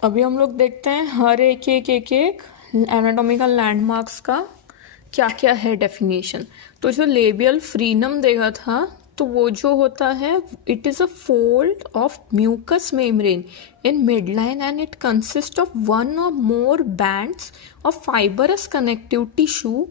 अभी हम लोग देखते हैं हर एक एनाटॉमिकल लैंडमार्क्स का क्या क्या है डेफिनेशन। तो जो लेबियल फ्रीनम देखा था, तो वो जो होता है, it is a fold of mucous membrane in midline and it consist of one or more bands of fibrous connective tissue.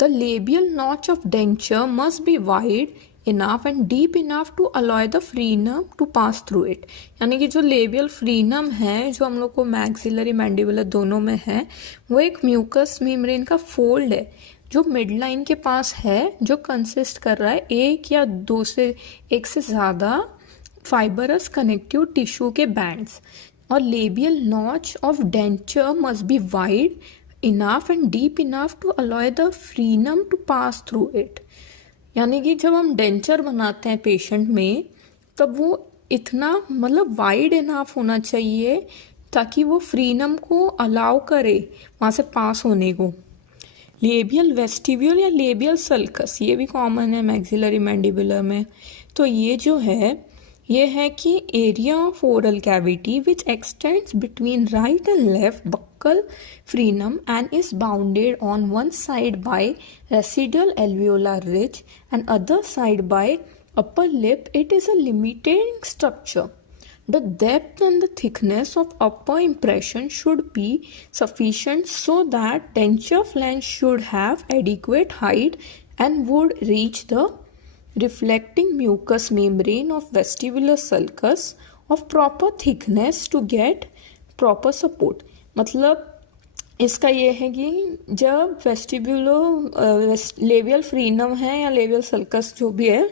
The labial notch of denture must be wide enough and deep enough to allow the frenum to pass through it. यानी कि जो labial frenum है, जो हम लोग को maxillary mandibular दोनों में है, वो एक म्यूकस मेम्ब्रेन का फोल्ड है जो मिड लाइन के पास है, जो कंसिस्ट कर रहा है एक से ज़्यादा फाइबरस कनेक्टिव टिश्यू के बैंड्स. और labial notch of denture must be wide enough and deep enough to allow the frenum to pass through it. यानी कि जब हम डेंचर बनाते हैं पेशेंट में, तब वो इतना मतलब वाइड इनाफ होना चाहिए ताकि वो फ्रीनम को अलाउ करे वहाँ से पास होने को. लेबियल वेस्टिब्यूल या लेबियल सल्कस, ये भी कॉमन है मैक्सिलरी मैंडिबुलर में. तो ये जो है, ये है कि area of oral cavity which extends between right and left buccal frenum and is bounded on one side by residual alveolar ridge and other side by upper lip. It is a limiting structure. The depth and the thickness of upper impression should be sufficient so that denture flange should have adequate height and would reach the reflecting mucous membrane of vestibular sulcus of proper thickness to get proper support. मतलब इसका ये है कि जब labial frenum है या labial sulcus जो भी है,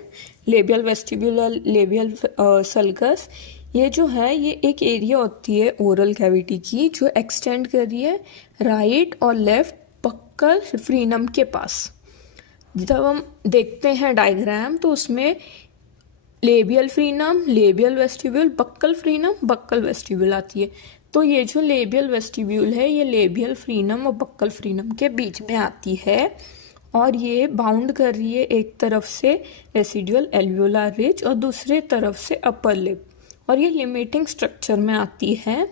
लेबियल वेस्टिबुलर लेबियल सल्कस, ये जो है ये एक एरिया होती है ओरल कैविटी की जो एक्सटेंड कर रही है राइट और लेफ्ट बक्कल फ्रीनम के पास. जब हम देखते हैं डायग्राम, तो उसमें labial frenum, labial vestibule, buccal frenum, buccal vestibule आती है. तो ये जो लेबियल वेस्टिब्यूल है, ये लेबियल फ्रीनम और बक्कल फ्रीनम के बीच में आती है और ये बाउंड कर रही है एक तरफ से रेसिडुअल एल्वियोलर रिज और दूसरे तरफ से अपर लिप, और ये लिमिटिंग स्ट्रक्चर में आती है.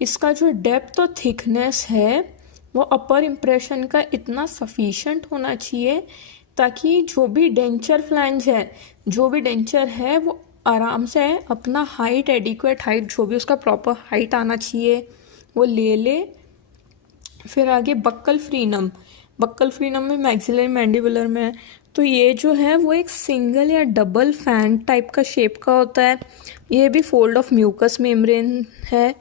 इसका जो डेप्थ और थिकनेस है वो अपर इम्प्रेशन का इतना सफिशेंट होना चाहिए ताकि जो भी डेंचर फ्लैंज है, जो भी डेंचर है, वो आराम से अपना हाइट, एडिक्वेट हाइट, जो भी उसका प्रॉपर हाइट आना चाहिए वो ले ले. फिर आगे बक्कल फ्रीनम. बक्कल फ्रीनम में मैक्सिलरी मैंडिबुलर में है, तो ये जो है वो एक सिंगल या डबल फैन टाइप का शेप का होता है. ये भी फोल्ड ऑफ म्यूकस मेम्ब्रेन है.